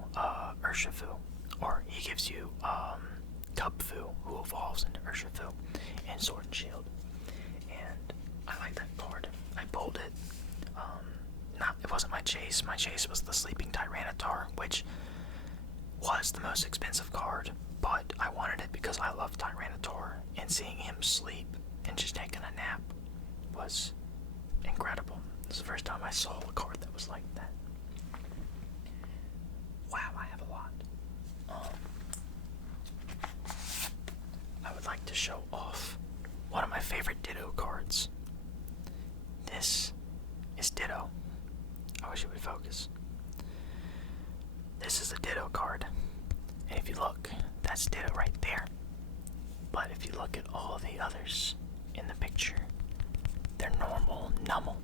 Urshifu, or he gives you Cubfu, who evolves into Urshifu in Sword and Shield. And I like that card. I pulled it. It wasn't my chase. My chase was the Sleeping Tyranitar, which was the most expensive card, but I wanted it because I love Tyranitar, and seeing him sleep and just taking a nap was incredible. This is the first time I saw a card that was like that. Wow, I have a lot. favorite Ditto cards. This is Ditto. I wish it would focus. This is a Ditto card. And if you look, that's Ditto right there. But if you look at all the others in the picture, they're normal, numble.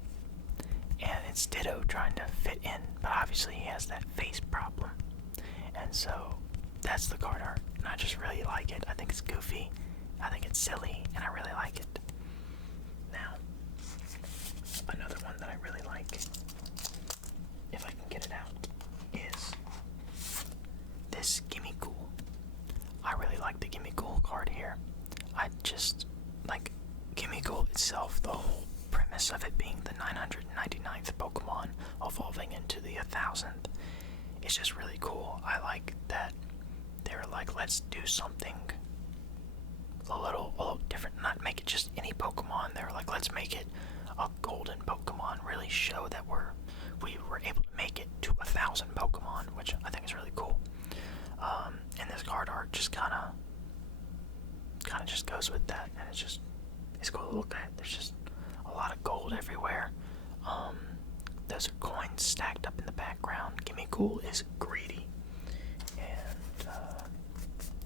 And it's Ditto trying to fit in, but obviously he has that face problem. And so that's the card art. And I just really like it. I think it's goofy. I think it's silly, and I really like it. Now, another one that I really like, if I can get it out, is this Gimme Cool. I really like the Gimme Cool card here. I just like Gimme Cool itself, the whole premise of it being the 999th Pokemon evolving into the 1000th. It's just really cool. I like that they were like, let's do something a little different, not make it just any Pokemon. They were like, let's make it a golden Pokemon, really show that we were able to make it to 1000 Pokemon, which I think is really cool. And this card art just kind of just goes with that, and it's cool to look at. There's just a lot of gold everywhere. Those are coins stacked up in the background. Gimme Cool is greedy, and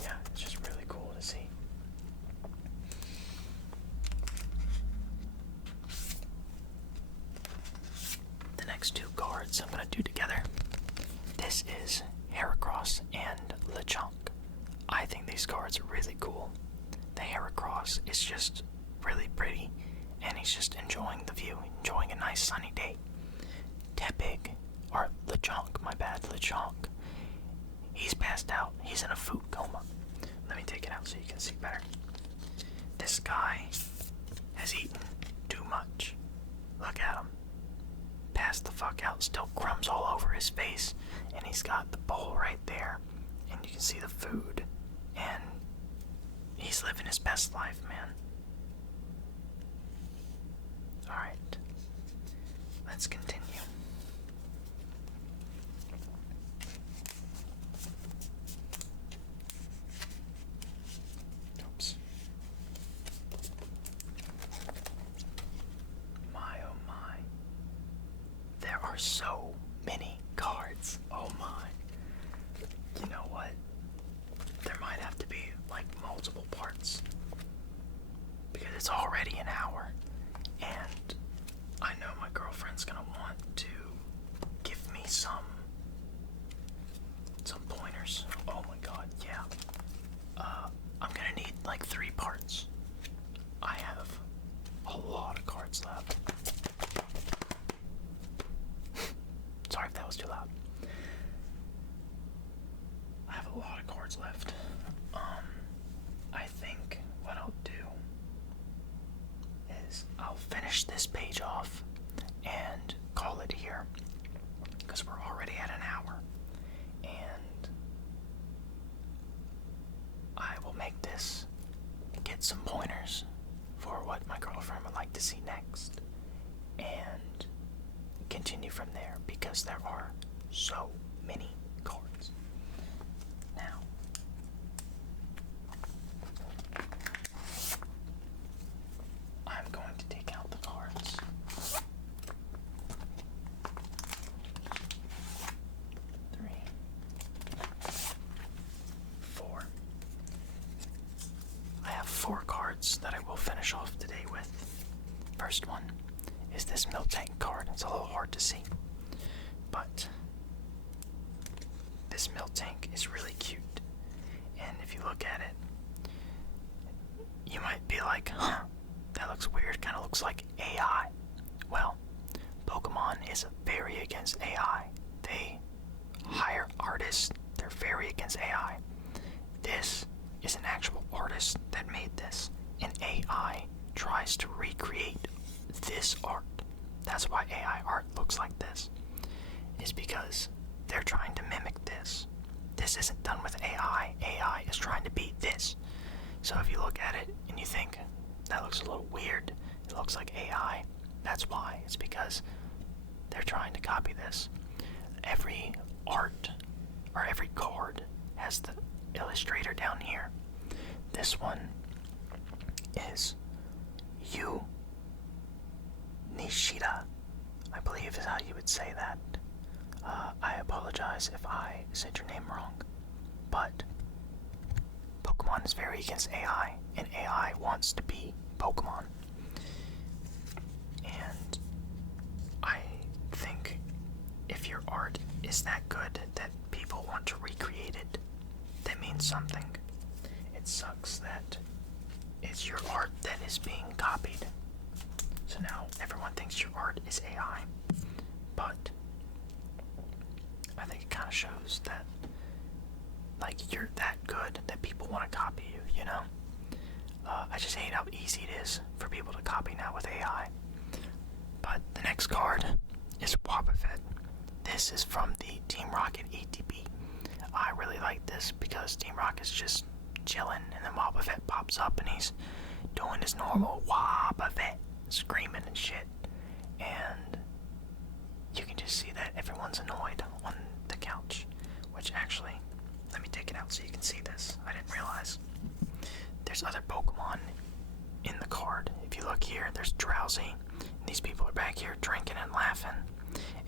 yeah, it's just really cool to see. The next two cards I'm going to do together. This is Heracross and Lechonk. I think these cards are really cool. The Heracross is just really pretty, and he's just enjoying the view, enjoying a nice sunny day. Tepig, or Lechonk, my bad, Lechonk. He's passed out. He's in a food coma. Let me take it out so you can see better. This guy has eaten too much. Look at him. Passed the fuck out. Still crumbs all over his face. And he's got the bowl right there. And you can see the food. And he's living his best life, man. Alright. Let's continue. Oops. My oh my. There are so many cards. Oh my. You know what? There might have to be like multiple parts, because it's already an hour, and I know my girlfriend's gonna want to give me some pointers. Oh my god, yeah. I'm gonna need like 3 parts. I have a lot of cards left. Sorry if that was too loud. I have a lot of cards left. I think what I'll do is I'll finish this page off and call it here, because we're already at an hour, and I will make this, get some pointers for what my girlfriend would like to see next, and continue from there, because there are so many cards. Now, I'm going to take out the cards. 3, 4. I have 4 cards that I will finish off today with. First one is this Miltank card. It's a little hard to see, but this Miltank is really cute. And if you look at it, you might be like, huh, that looks weird, kind of looks like AI. Well, Pokemon is very against AI. They hire artists, they're very against AI. This is an actual artist that made this, and AI tries to recreate this art. That's why AI art looks like this, is because they're trying to mimic this. This isn't done with AI. AI is trying to be this. So if you look at it and you think, that looks a little weird, it looks like AI, that's why. It's because they're trying to copy this. Every art, or every card, has the illustrator down here. This one is Yu Nishida, I believe is how you would say that. I apologize if I said your name wrong, but Pokemon is very against AI, and AI wants to be Pokemon. And I think if your art is that good that people want to recreate it, that means something. It sucks that it's your art that is being copied. So now everyone thinks your art is AI. But I think it kind of shows that, like, you're that good that people want to copy you, you know? I just hate how easy it is for people to copy now with AI. But the next card is Wobbuffet. This is from the Team Rocket ATB. I really like this because Team Rocket's just chilling, and then Wobbuffet pops up and he's doing his normal Wobbuffet, screaming and shit. And you can just see that everyone's annoyed on the couch. Which actually, let me take it out so you can see this. I didn't realize. There's other Pokemon in the card. If you look here, there's Drowsy. And these people are back here drinking and laughing.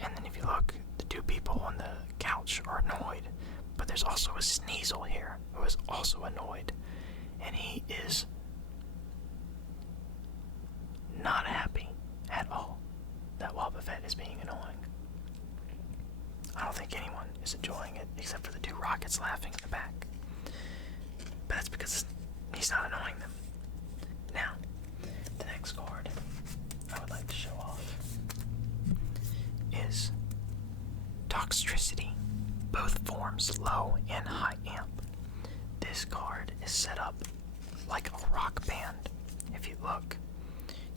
And then if you look, the two people on the couch are annoyed. But there's also a Sneasel here who is also annoyed. And he is not happy at all that Wobbuffet is being annoying. I don't think anyone is enjoying it except for the two Rockets laughing in the back. But that's because he's not annoying them. Now, the next card I would like to show off is Toxtricity. Both forms, low and high amp. This card is set up like a rock band. If you look,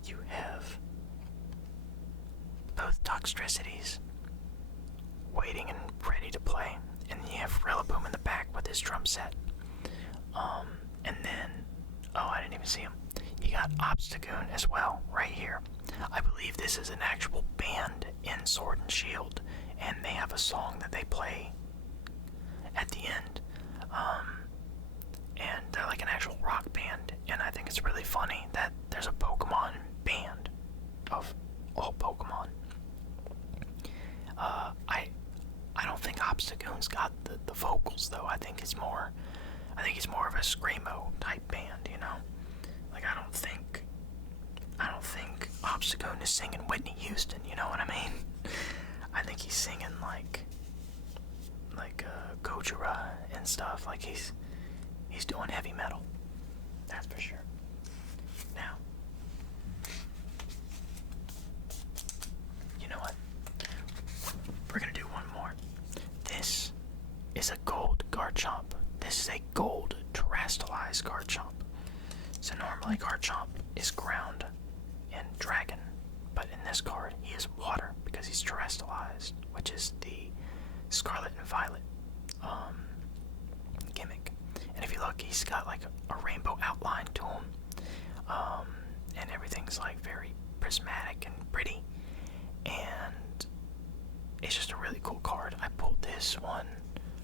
you have both Toxtricities waiting and ready to play, and then you have Rillaboom in the back with his drum set. And then, oh, I didn't even see him. You got Obstagoon as well, right here. I believe this is an actual band in Sword and Shield, and they have a song that they play at the end. And they're like an actual rock band, and I think it's really funny that there's a Pokemon band of all Pokemon. I don't think Obstagoon's got the vocals though. I think he's more of a screamo type band, you know? Like I don't think Obstagoon is singing Whitney Houston, you know what I mean? I think he's singing like Gojira and stuff. Like he's doing heavy metal. That's for sure. Now, you know what? We're gonna do one more. This is a gold Garchomp. This is a gold terrestrialized Garchomp. So normally Garchomp is ground and dragon, but in this card he is water because he's terrestrialized, which is the Scarlet and Violet gimmick. And if you look, he's got like a rainbow outline to him, and everything's like very prismatic and pretty, and it's just a really cool card. I pulled this one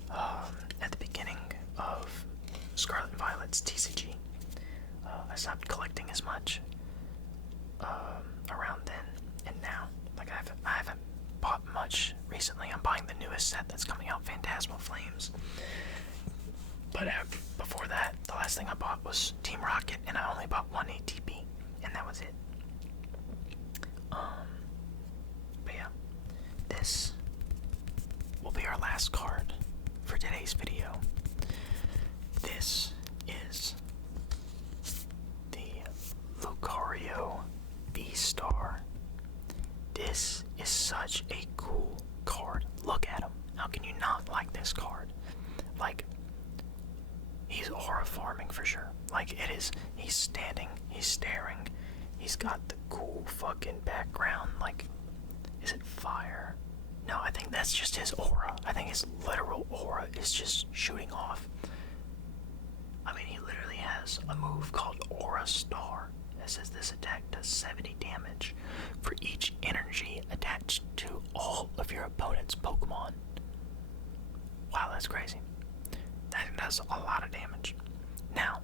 at the beginning of Scarlet and Violet's TCG. I stopped collecting as much around then, and now, like I haven't bought much recently. I'm buying the newest set that's coming out, Phantasmal Flames. But before that, the last thing I bought was Team Rocket, and I only bought one ATB, and that was it. But yeah, this will be our last card for today's video. This is the Lucario V-Star. This is such a cool card. Look at him. How can you not like this card? Like, he's aura farming for sure. Like, it is, he's standing, he's staring, he's got the cool fucking background. Like, is it fire? No, I think that's just his aura. I think his literal aura is just shooting off. I mean, he literally has a move called Aura Star. It says this attack does 70 damage for each energy attached to all of your opponent's Pokemon. Wow, that's crazy. That does a lot of damage. Now,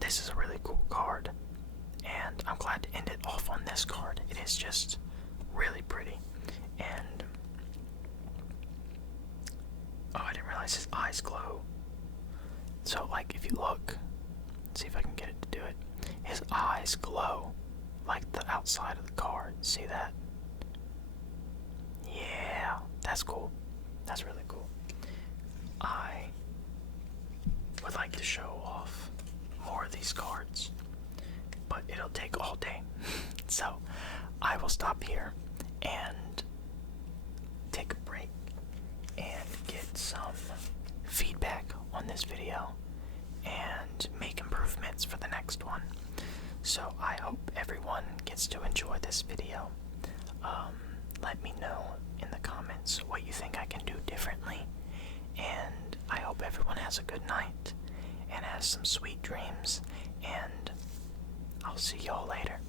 this is a really cool card, and I'm glad to end it just really pretty. And oh, I didn't realize his eyes glow. So like if you look, see if I can get it to do it. His eyes glow like the outside of the card. See that? Yeah, that's cool. That's really cool. I would like to show off more of these cards, but it'll take all day. So I will stop here and take a break and get some feedback on this video and make improvements for the next one. So I hope everyone gets to enjoy this video. Let me know in the comments what you think I can do differently, and I hope everyone has a good night and has some sweet dreams, and I'll see y'all later.